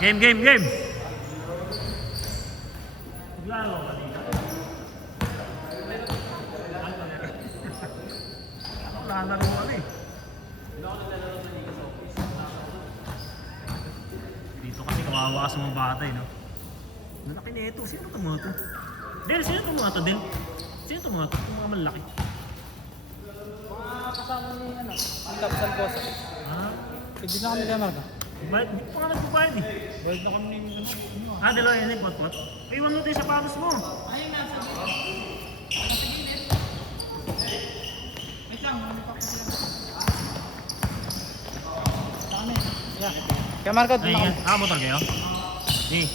Game, game, game! Lalo ka dito. Ako lalaro ka eh. Dito kasi kawawa ka sa mga bata eh, no? Malaki na ito. Sino ito mga ito? Del, sino ito mga ito, Del? Sino ito mga ito? Yung mga malaki. Mga kasama ni ano, ang kapsal ko sa. Ah? Hindi na kami gamarga. Bakit? Di pa ka nagpapayan eh. Bold na kami ni Ah, dalawa yan eh, pot-pot. Iwan mo ito yung sapatos mo. ayun nasa gilid. Nasa gilid. Wait lang, ano pa ko yan? Dami. Yeah. Kaya Marco, Ay, yan. Ah, motor kayo? Eh.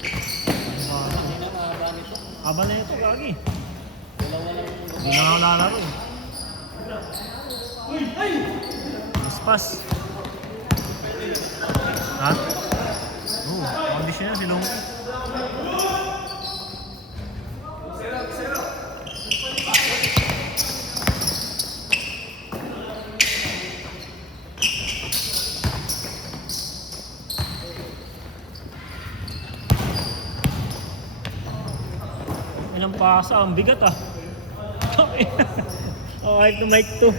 Hindi na mahaba nito. Haba na ito, lagi. Wala-wala. Hindi na ako lalaro eh. Paspas. Ha? Oo, audition yan si Longki. Ilang pasa, ang bigat ah. Oh, I have to mic to.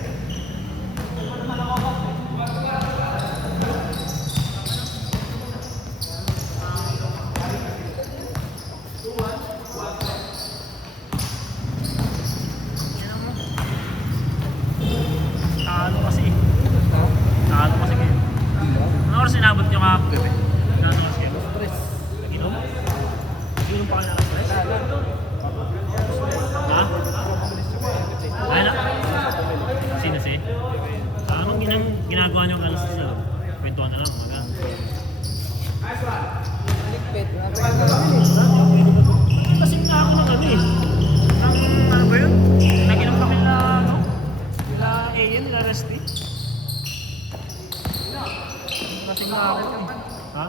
Talo kasi. Talo kasi kayo. Ano oras sinabot nyo kahapon, bebe? Ano oras kayo? Nag-inom? Nag-inom pa ka na lang? Ha? Ay na? Sino si? Anong ginagawa nyo kalas sa kwentuhan na lang, maga? Ligpit. Kasi nga ako ng ano eh. Ng ano ba yun? Nag-inom kami na ano? Nila Ayan, nila Resty. Lasing na ako eh. Ha?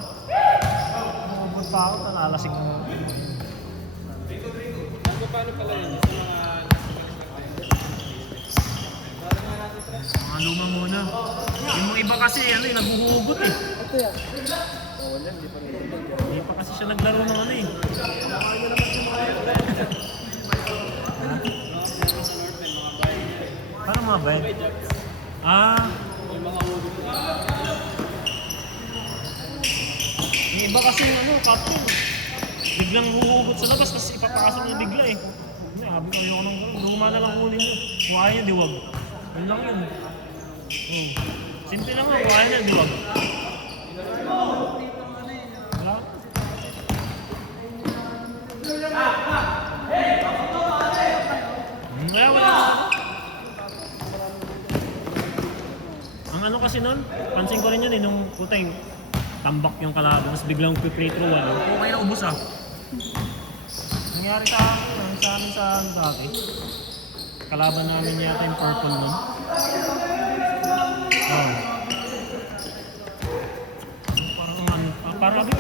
Umubod pa ako, nalalasing mo. Ano paano pala yun? Sa Mga luma muna. Yung mga iba kasi ano eh, naguhugot eh. ito yan. Wala, hindi pa rin. Hindi pa kasi siya naglaro ng ano eh. Paano mga bayad? Ah, yung iba kasi yung ano, captain. Biglang huhugot sa labas kasi ipapasok na bigla eh. Hindi, habi ko yung anong luma na lang kunin nyo. Kung ayaw niya, diwag. Yun lang yun. Oh. Simple lang nga, kung ayaw niya, diwag. Wala ka. Wala. Ang ano kasi nun, pansin ko rin yun eh, nung putay, tambak yung kalaban, tapos biglang free throw, ano, okay na ubos ah. Nangyari sa akin, sa amin sa ano dati. Kalaban namin yata yung purple nun. Oh.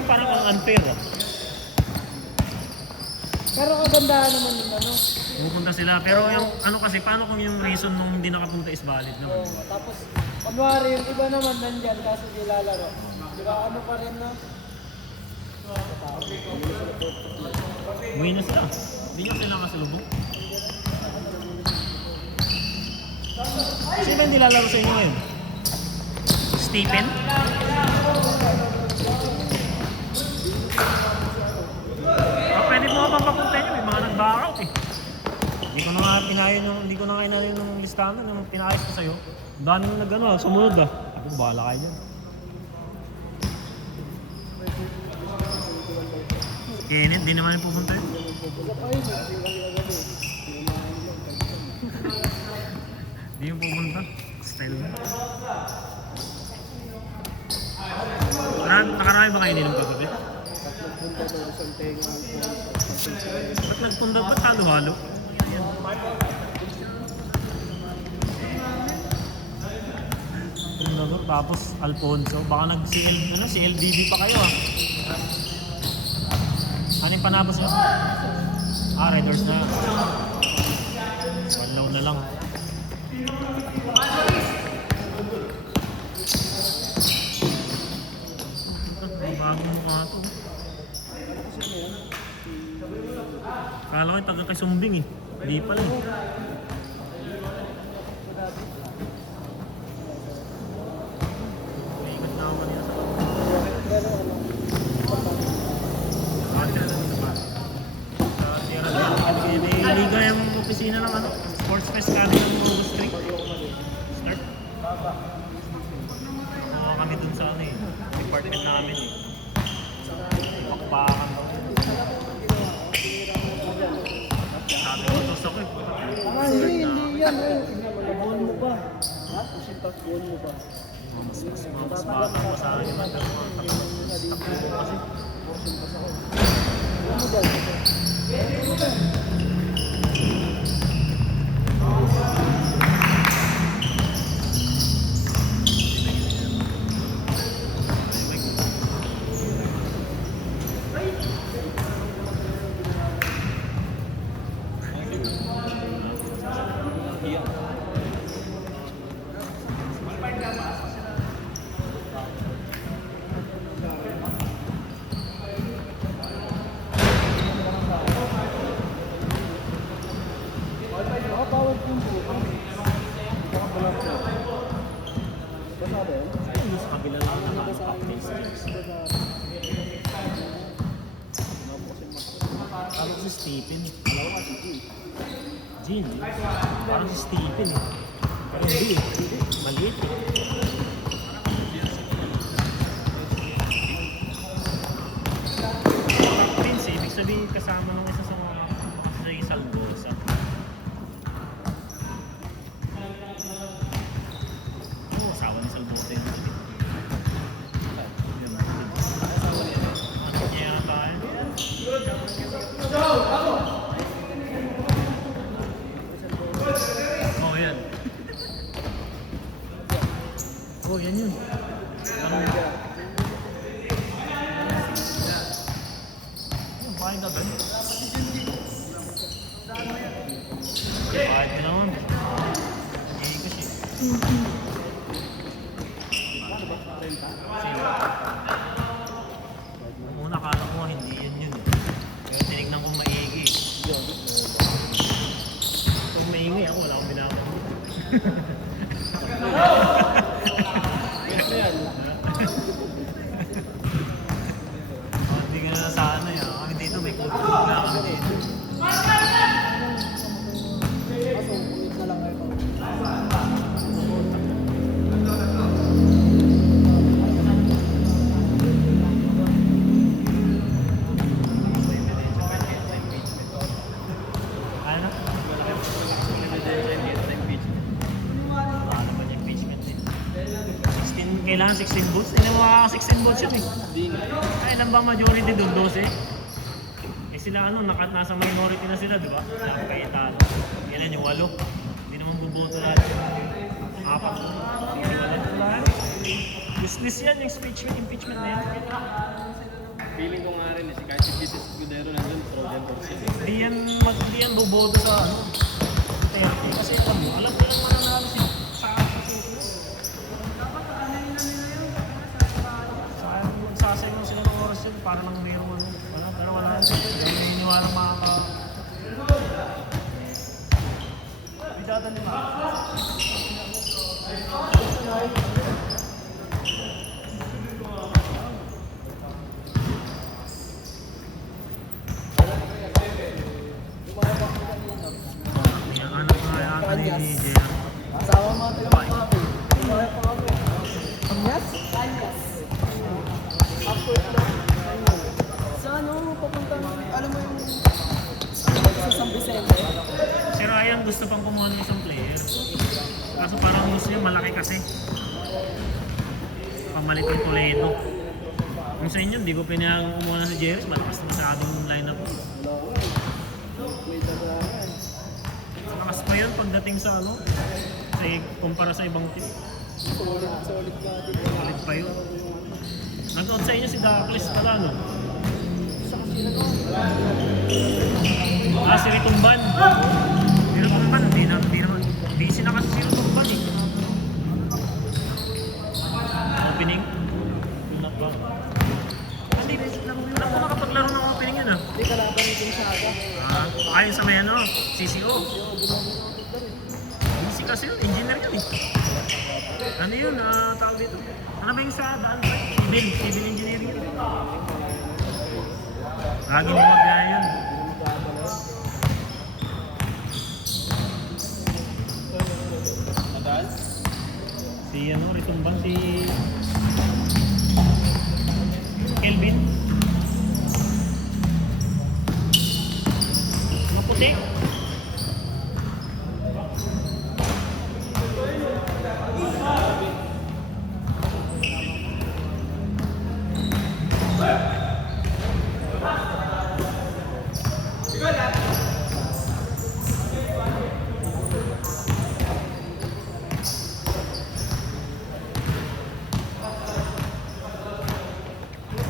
Parang ang unfair ah. Pero kagandahan naman yung ano. Pupunta sila, pero yung ano kasi, paano kung yung reason nung hindi nakapunta is valid naman? Oo, tapos, kunwari yung iba naman nandyan kaso di lalaro. Di ba ano pa rin na? Uwi na sila. Hindi nyo sila kasalubong. Sino ba hindi lalaro sa inyo ngayon? Stephen? Pwede mo ka papapunta nyo, may mga nag-backout eh. Hindi ko na nga inayon ng listahan nung pinakayos ko sa'yo. Ang dami nung nag-ano, sumunod ah. Sabi ko, bahala kayo dyan. Kenneth, di naman yung pupunta yun. Di yung pupunta. Style mo. Nakarami ba kayo nilang kagabi? Ba't nagpunta? Ba't halo-halo? Tapos Alfonso, baka CLDB pa kayo ah. Ano yung panabos mo? Ah, Raiders na. One na lang. Bagong mukha to. Kala ko yung taga kay Sumbing eh. Hindi pala eh. Ikot na ako kanina sa sa Sierra Leone. May liga yung opisina ng ano, Sports Fest kami ng August 3. Start. Kami dun sa ano eh, department namin eh. Pakpakan daw. Sabi ko, tos ako eh. Hindi yan. Buwan mo pa. Ha? Pusintas buwan mo pa. Mas bata pa sa akin naman. Pero mga takbo ko kasi. Buwan mo dyan. Bawal po po. Nakabalap po. Basta ba yun? Ayun, sa kabila lang naka-pack tasting. Parang si Stephen eh. Alam ko si G. Jean eh. Parang si Stephen eh. Pero hindi eh. Maliit eh. Prince eh. Ibig sabihin kasama ng isa sa mga Salvosa. Oo, asawa ni Salvosa yun. Yun. Ano niya yata eh. Oh, yan. Oh, yan yun. Ano yun? Yung bahay na gan. Bahay ka naman. Nag-iikos eh. Sino? Una akala ko hindi yan yun eh. Pero tinignan kong maigi. Kung maingay ako, wala akong binaban. Hindi ka na sana eh. Kami dito may kulto na kami dito. Kaso, kumit na lang kayo. Ano? Ano ba yung impeachment eh? 16, kailangan 16 votes? Hindi mo makaka 16 votes yun eh. Ay, ilan ba majority doon? 12? Eh sila ano, nasa minority na sila, di ba? Nakakaitan. Yan yung 8. Hindi naman buboto lahat. 4. Hindi wala. Useless yan yung impeachment na yan. Feeling ko nga rin eh, si kahit si Jesus Escudero nandun, pro dem for siya. Hindi yan buboto sa ano. Duterte. Kasi alam mo lang mananalo si magsasayang sila ng oras yun para lang mayroon ano. Pero wala yan. Dahil naniniwala makaka... Hindi dadali ma. Yung anak nga yata ni DJ. Asawa mga taga-papi. Kumaya pa kami. Kamyas? After sa ano, papunta alam mo yung sa San Vicente. Si Ryan gusto pang kumuha ng isang player. Kaso parang gusto niya malaki kasi. Pamalit yung Toledo. Kung sa inyo, hindi ko pinayagang kumuha na si Jerez. Malakas na sa ating lineup. May dagahan. Malakas pa yan pagdating sa ano. Sa, kumpara sa ibang team. Solid ba din. Malit pa yun. Nag-out sa inyo si Daklis pala, no? Si Ritumban. Si Ritumban, hindi naman. Busy na kasi si Ritumban eh. Opening. Not bad. Kinshasa. Ayon sa may ano, CCO. Oo, binabunutot na rin. Easy kasi yun, engineer yun eh. Ano yun, tawag dito? Ano ba yung sa daan ba? Civil engineering yun. Ginawag nga yun. Madal? Si ano, Ritumban, si Kelvin. Maputi.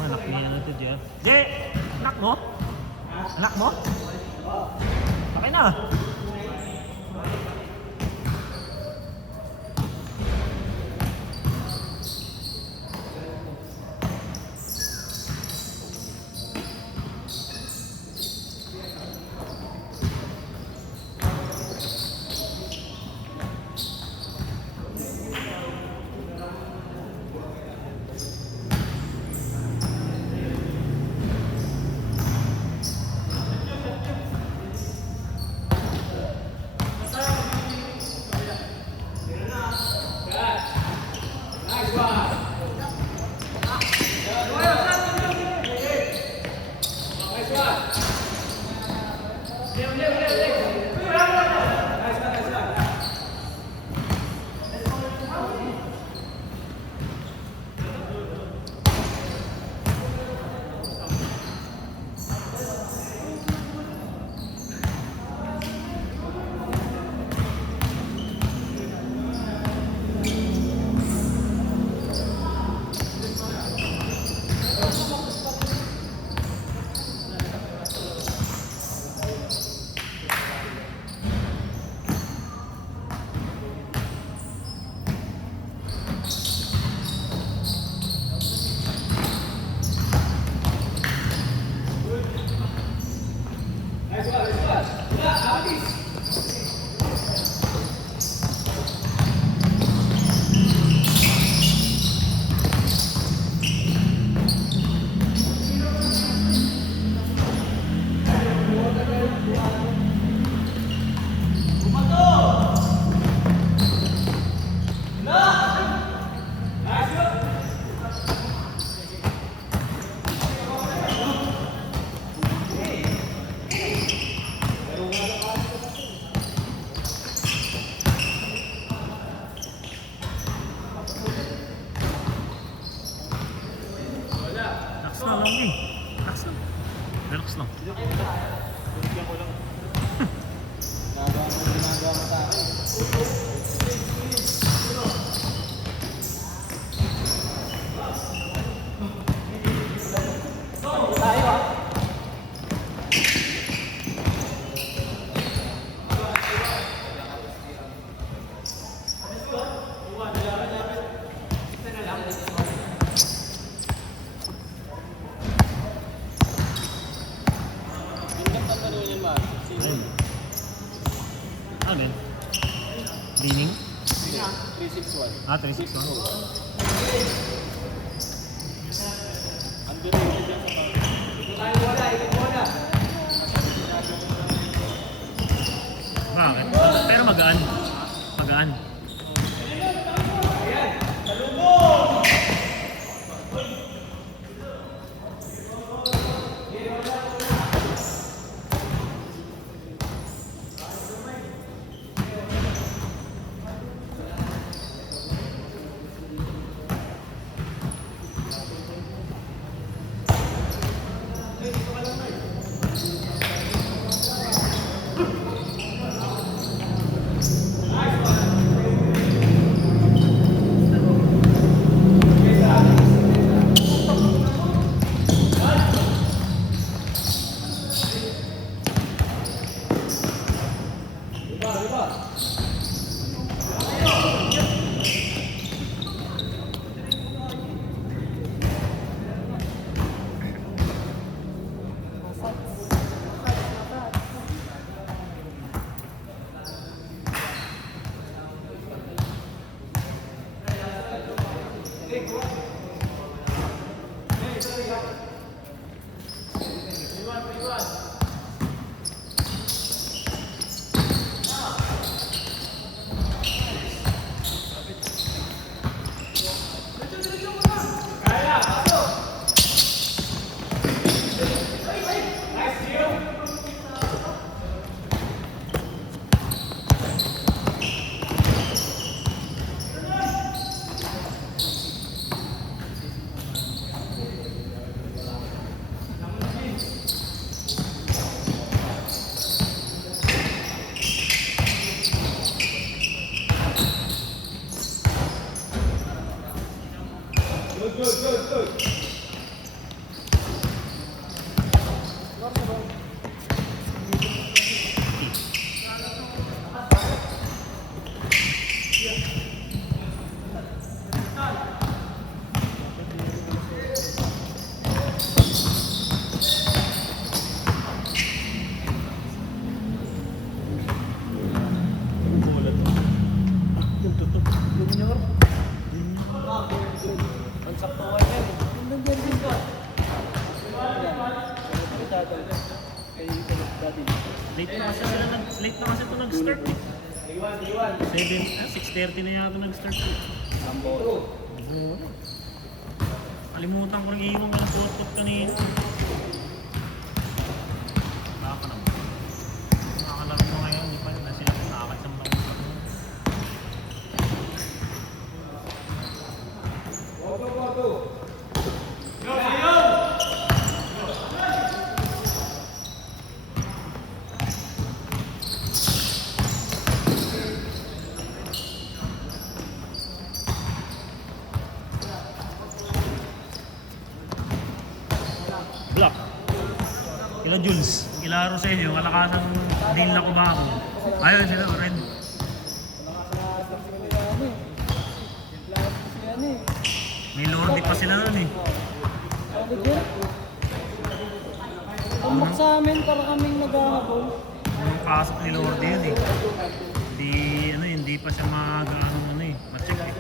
Anak niya na ito dyan. Je! Anak mo? Anak mo? Bakit na? Relax na lang eh. Relax lang. Relax lang. Bigyan ko lang. Ginagawa mo sa akin. Tayo ah. Yung tatalo niyan, man. Ayun. Ano ba yun? Leaning? 361. 361. Underrated yan sa pang. Bakit? Pero magaan. Magaan. Bulat. Yung tutok. Junior. Ang saktuhan yan. Ang nandiyan din ka. Late na kasi sila late na kasi ito nag-start eh. 6:30 na yata nag-start eh. Kalimutan ko rin iwan ko ng photo kanina. Baka naman. Nakakalaro mo ngayon, hindi pa rin na sila nakakasang lang. Block. Kila Jules, kila Roselio, kalakasan din na kumaho. Ayun sila, red. May Lordi pa sila nun eh. Tumbok sa amin para kaming naghahabol. Yung pasok ni Lordi yun eh. Hindi pa siya mag-ano ma-check eh.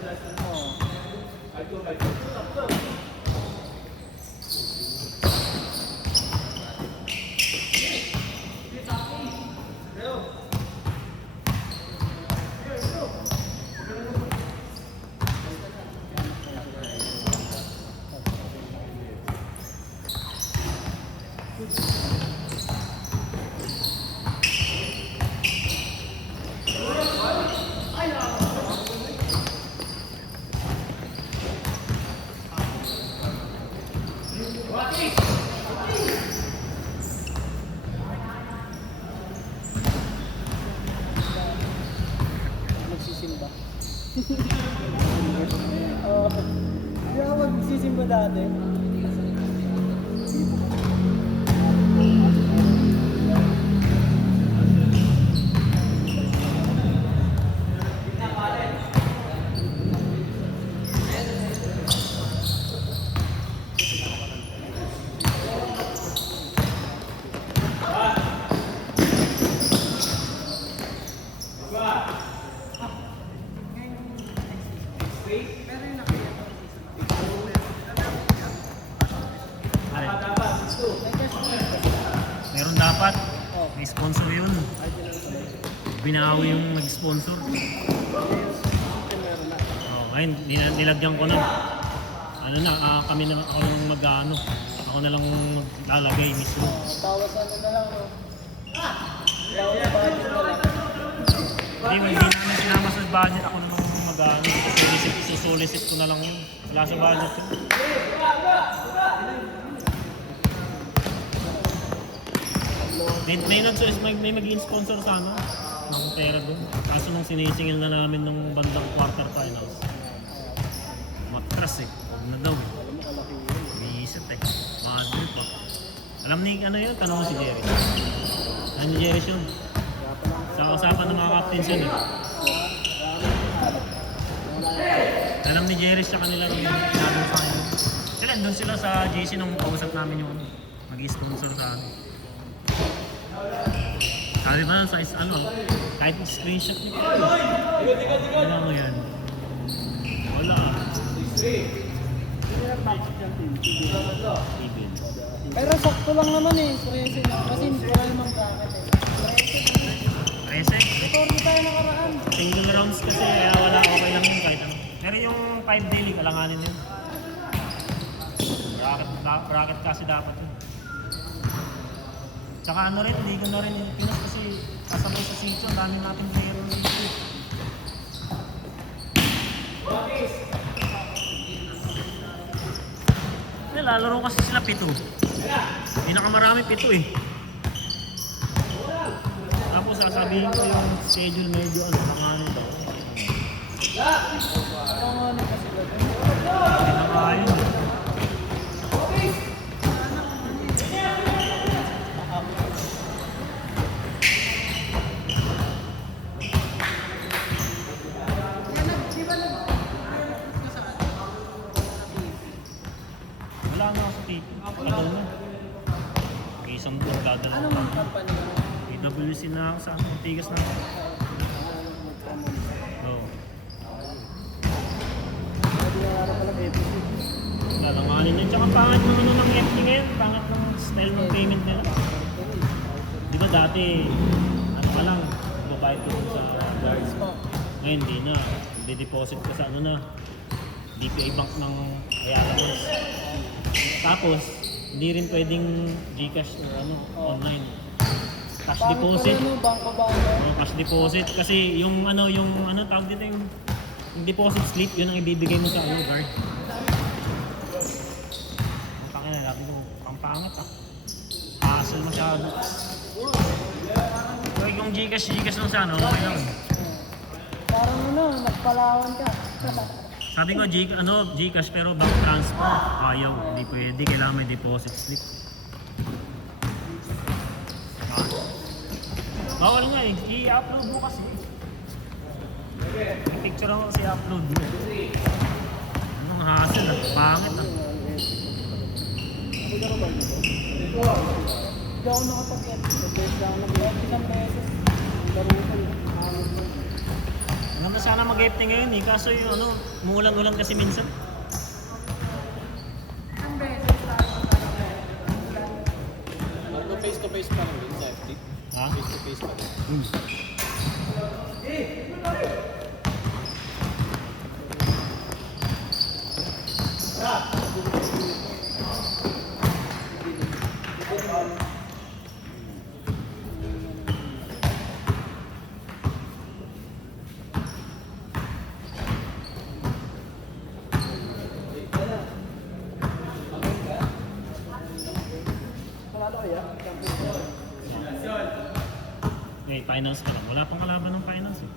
Magsisimba. Hindi ako magsisimba dati. Meron dapat. May sponsor yun. Binawi yung nag-sponsor. Ngayon, nilagyan ko na. Kami na ako lang mag-ano. Ako na lang lalagay mismo. Bawas ano na lang, no? Bawas na budget na lang. Hindi namin sinama sa budget. Ako naman mag-ano. Solicit ko na lang yun. Wala sa budget yun. May mag-i-sponsor sana ng pera doon. Kaso nung sinisingil na namin ng bandang quarter finals, matras eh. Huwag na daw eh. Umiisip eh. Madrid pa. Alam ni yun? Tanong mo si Jerry. Ano ni Jerry yun? Sa usapan ng mga captains yun eh. Alam ni Jerry sa kanila rin sinabing sa akin. Sila, doon sila sa JC nung kausap namin yung mag-i-sponsor sa amin. Sabi ba sa kahit screenshot niyo kayo. Ano mo yan? Wala. Even. Pero sakto lang naman eh, 13 na. Kasi wala namang bracket eh. Resek. Record tayo nakaraan. Single rounds kasi kaya wala, okay lang yun kahit ano. Pero yung 5 daily, kalanganin yun. Bracket kasi dapat yun. Tsaka ano rin, hindi ko na rin pinas kasi kasabay sa sitio, ang dami nating player dito. Lalaro kasi sila 7. Pinakamarami 7 eh. Tapos sasabihin ko yung schedule medyo ano, tanganin daw. Ano kasi ba? Hindi na kaya yun. Wala na ako sa tip. Kataw na. Isang buwan dadala. Anong company? PWC na ako sa tigas na ako. Oo. Lalanganin yun. Tsaka pangat ng ano ng FT ngayon. Pangat ng style ng payment nila. Di ba dati, ano ka lang, babayad ko dun sa guards. Ngayon hindi na. Di-deposit ko sa ano na. DPI Bank ng Ayala Malls. Tapos, hindi rin pwedeng Gcash or ano, online. Cash deposit. Bangko-bangko. Cash deposit kasi yung ano tawag dito yung deposit slip yun ang ibibigay mo sa ano guard. Ang na natin ko ang pangat ah. Hassle masyado. So yung Gcash nung sa ano, okay lang. Parang ano, nagpalawan ka. Sabi ko Gcash pero bank transfer. Ayaw, hindi pwede, kailangan may deposit slip. Bawal nga eh, i-upload mo kasi. I-picture mo kasi i-upload mo. Anong hassle ah, pangit ah. Hindi ako nakapag-get. Nag-get lang nag-get ilang beses. Laro ko yun. Maganda sana mag-FT ngayon eh, kaso yung ano, umuulan-ulan kasi minsan. Marco face to face pa rin din sa FT. Ha? Face to face pa rin. Okay, finals ka lang. Wala pang kalaban ng finals eh.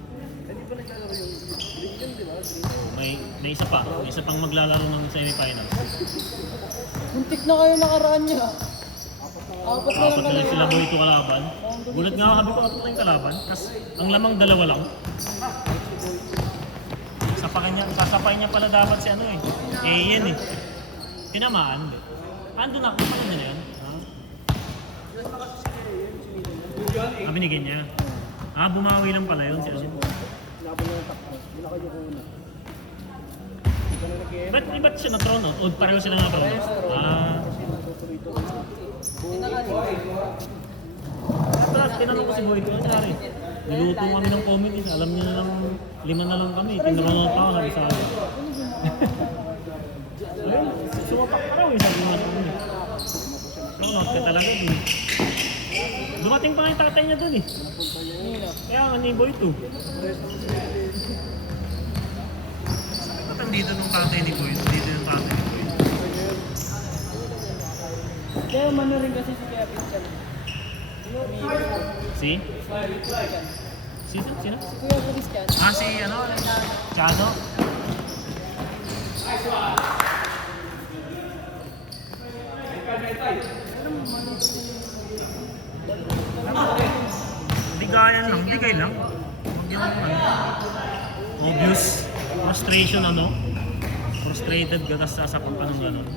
May isa pa. May isa pang maglalaro ng semifinals. Muntik na kayo nakaraan niya. Apat na Apat lang na lang kayo. sila mo ito kalaban. Gulat nga ako, sabi ko apat na yung kalaban. Tapos ang lamang dalawa lang. Sasapay niya pala dapat si ano eh. Yan eh. Tinamaan. Ando na. Ano na yan? Binigyan niya. Bumawi lang pala yun si Asin. Ba't siya na-thrown out? O pareho sila na-thrown out? Tapos tinanong ko si Boy, ano nangyari? Niluto kami ng comedy. Alam niya na lang, 5 na lang kami. Tinanong out ako, sabi sa akin. Ayun, sumapak pa raw eh, sabi nga sa akin. Thrown out ka talaga eh. Dumating pa nga yung tatay niya dun eh. Kaya nga ni Boy 2. Sabi ko tang dito nung tatay ni Boy, dito yung tatay ni Boy. Kaya man na rin kasi si Kevin Chan. Si? Sino? Si Kuya Christian. Si ano? Chano? Bigayan lang, bigay lang. Huwag yung ano. Obvious. Frustration ano. Frustrated ka kasi sasakot ka ng gano'n.